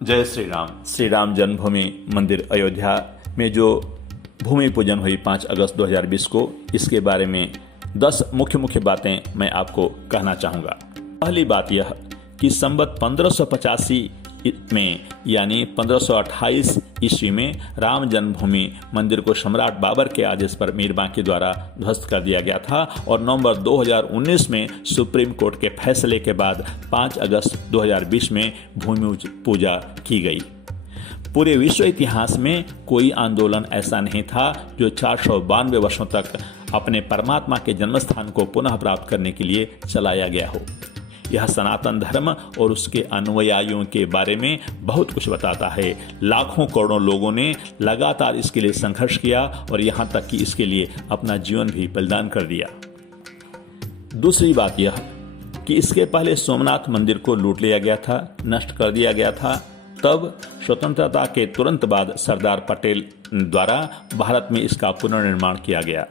जय श्री राम। श्री राम जन्मभूमि मंदिर अयोध्या में जो भूमि पूजन हुई 5 अगस्त 2020 को, इसके बारे में 10 मुख्य बातें मैं आपको कहना चाहूँगा। पहली बात यह कि संवत 1585 में यानी 1528 ईस्वी में राम जन्मभूमि मंदिर को सम्राट बाबर के आदेश पर मीर बांकी द्वारा ध्वस्त कर दिया गया था और नवंबर 2019 में सुप्रीम कोर्ट के फैसले के बाद 5 अगस्त 2020 में भूमि पूजा की गई। पूरे विश्व इतिहास में कोई आंदोलन ऐसा नहीं था जो 492 वर्षों तक अपने परमात्मा के जन्मस्थान को पुनः प्राप्त करने के लिए चलाया गया हो। यह सनातन धर्म और उसके अनुयायियों के बारे में बहुत कुछ बताता है। लाखों करोड़ों लोगों ने लगातार इसके लिए संघर्ष किया और यहाँ तक कि इसके लिए अपना जीवन भी बलिदान कर दिया। दूसरी बात यह कि इसके पहले सोमनाथ मंदिर को लूट लिया गया था, नष्ट कर दिया गया था। तब स्वतंत्रता के तुरंत बाद सरदार पटेल द्वारा भारत में इसका पुनर्निर्माण किया गया।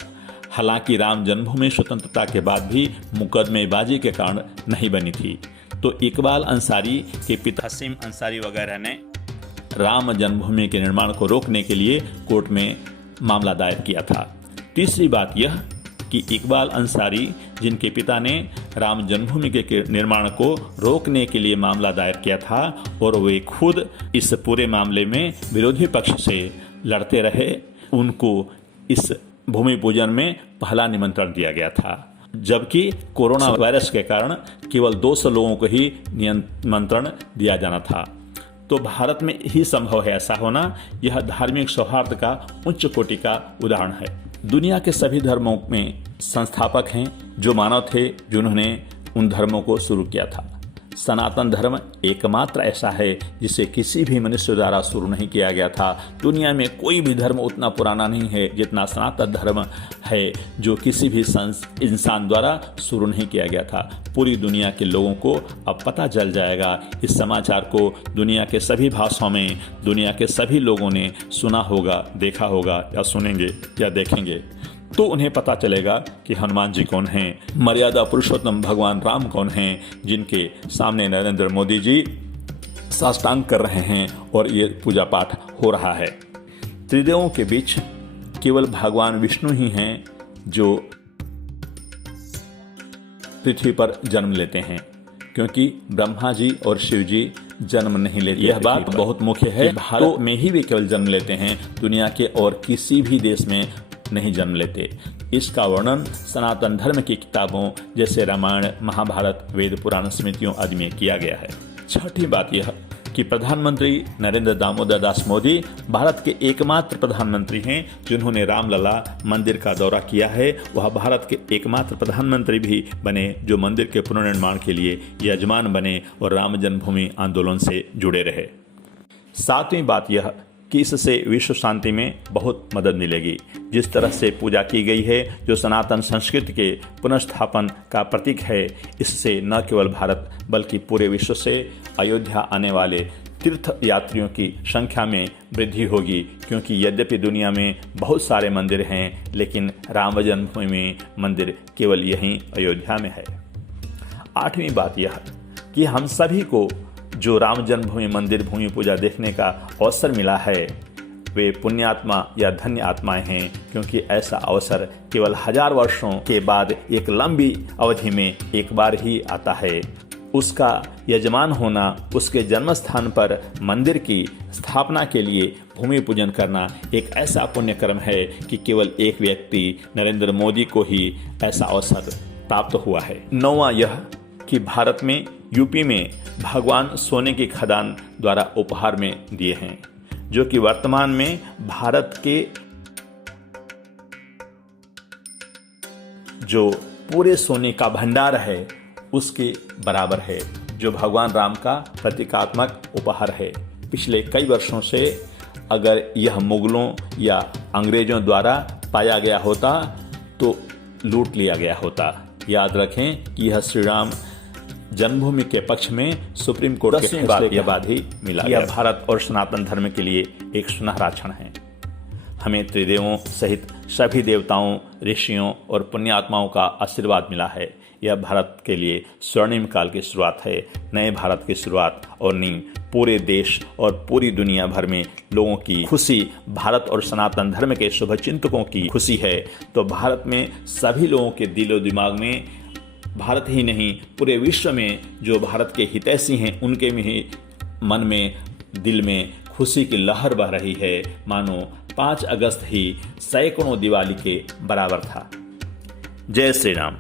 हालांकि राम जन्मभूमि स्वतंत्रता के बाद भी मुकदमेबाजी के कारण नहीं बनी थी, तो इकबाल अंसारी के पिता हसीम अंसारी वगैरह ने राम जन्मभूमि के निर्माण को रोकने के लिए कोर्ट में मामला दायर किया था। तीसरी बात यह कि इकबाल अंसारी, जिनके पिता ने राम जन्मभूमि के निर्माण को रोकने के लिए मामला दायर किया था और वे खुद इस पूरे मामले में विरोधी पक्ष से लड़ते रहे, उनको इस भूमि पूजन में पहला निमंत्रण दिया गया था, जबकि कोरोना वायरस के कारण केवल 200 लोगों को ही निमंत्रण दिया जाना था। तो भारत में ही संभव है ऐसा होना। यह धार्मिक सौहार्द का उच्च कोटि का उदाहरण है। दुनिया के सभी धर्मों में संस्थापक हैं जो मानव थे, जिन्होंने उन धर्मों को शुरू किया था। सनातन धर्म एकमात्र ऐसा है जिसे किसी भी मनुष्य द्वारा शुरू नहीं किया गया था। दुनिया में कोई भी धर्म उतना पुराना नहीं है जितना सनातन धर्म है, जो किसी भी इंसान द्वारा शुरू नहीं किया गया था। पूरी दुनिया के लोगों को अब पता चल जाएगा। इस समाचार को दुनिया के सभी भाषाओं में दुनिया के सभी लोगों ने सुना होगा, देखा होगा या सुनेंगे या देखेंगे, तो उन्हें पता चलेगा कि हनुमान जी कौन हैं, मर्यादा पुरुषोत्तम भगवान राम कौन हैं, जिनके सामने नरेंद्र मोदी जी साष्टांग कर रहे हैं और ये पूजा पाठ हो रहा है। त्रिदेवों के बीच केवल भगवान विष्णु ही हैं जो पृथ्वी पर जन्म लेते हैं, क्योंकि ब्रह्मा जी और शिव जी जन्म नहीं लेते। यह बात बहुत मुख्य है। भारत में ही वे केवल जन्म लेते हैं, दुनिया के और किसी भी देश में नहीं जन्म लेते। इसका वर्णन सनातन धर्म की किताबों जैसे रामायण, महाभारत, वेद, पुराण, स्मृतियों आदि में किया गया है। छठी बात यह कि प्रधानमंत्री नरेंद्र दामोदर दास मोदी भारत के एकमात्र प्रधानमंत्री हैं जिन्होंने रामलला मंदिर का दौरा किया है। वह भारत के एकमात्र प्रधानमंत्री भी बने जो मंदिर के पुनर्निर्माण के लिए यजमान बने और राम जन्मभूमि आंदोलन से जुड़े रहे। सातवीं बात यह कि इससे विश्व शांति में बहुत मदद मिलेगी। जिस तरह से पूजा की गई है, जो सनातन संस्कृति के पुनर्स्थापन का प्रतीक है, इससे न केवल भारत बल्कि पूरे विश्व से अयोध्या आने वाले तीर्थ यात्रियों की संख्या में वृद्धि होगी, क्योंकि यद्यपि दुनिया में बहुत सारे मंदिर हैं, लेकिन राम जन्मभूमि मंदिर केवल यहीं अयोध्या में है। आठवीं बात यह कि हम सभी को जो राम जन्मभूमि मंदिर भूमि पूजा देखने का अवसर मिला है, वे पुण्यात्मा या धन्य आत्माएं हैं, क्योंकि ऐसा अवसर केवल 1000 वर्षों के बाद एक लंबी अवधि में एक बार ही आता है। उसका यजमान होना, उसके जन्मस्थान पर मंदिर की स्थापना के लिए भूमि पूजन करना एक ऐसा पुण्य कर्म है कि केवल एक व्यक्ति नरेंद्र मोदी को ही ऐसा अवसर प्राप्त हुआ है। 9वां यह कि भारत में यूपी में भगवान सोने की खदान द्वारा उपहार में दिए हैं, जो कि वर्तमान में भारत के जो पूरे सोने का भंडार है उसके बराबर है, जो भगवान राम का प्रतीकात्मक उपहार है। पिछले कई वर्षों से अगर यह मुगलों या अंग्रेजों द्वारा पाया गया होता तो लूट लिया गया होता। याद रखें कि यह श्री राम जन्मभूमि के पक्ष में सुप्रीम कोर्ट के फैसले के बाद ही मिला। यह भारत और सनातन धर्म के लिए एक सुनहरा क्षण है। हमें त्रिदेवों सहित सभी देवताओं, ऋषियों और पुण्यात्माओं का आशीर्वाद मिला है। यह भारत के लिए स्वर्णिम काल की शुरुआत है, नए भारत की शुरुआत और नींव पूरे देश और पूरी दुनिया भर में लोगों की खुशी, भारत और सनातन धर्म के शुभचिंतकों की खुशी है, तो भारत में सभी लोगों के दिलो दिमाग में, भारत ही नहीं पूरे विश्व में जो भारत के हितैषी हैं उनके में ही मन में, दिल में खुशी की लहर बह रही है, मानो 5 अगस्त ही सैकड़ों दिवाली के बराबर था। जय श्री राम।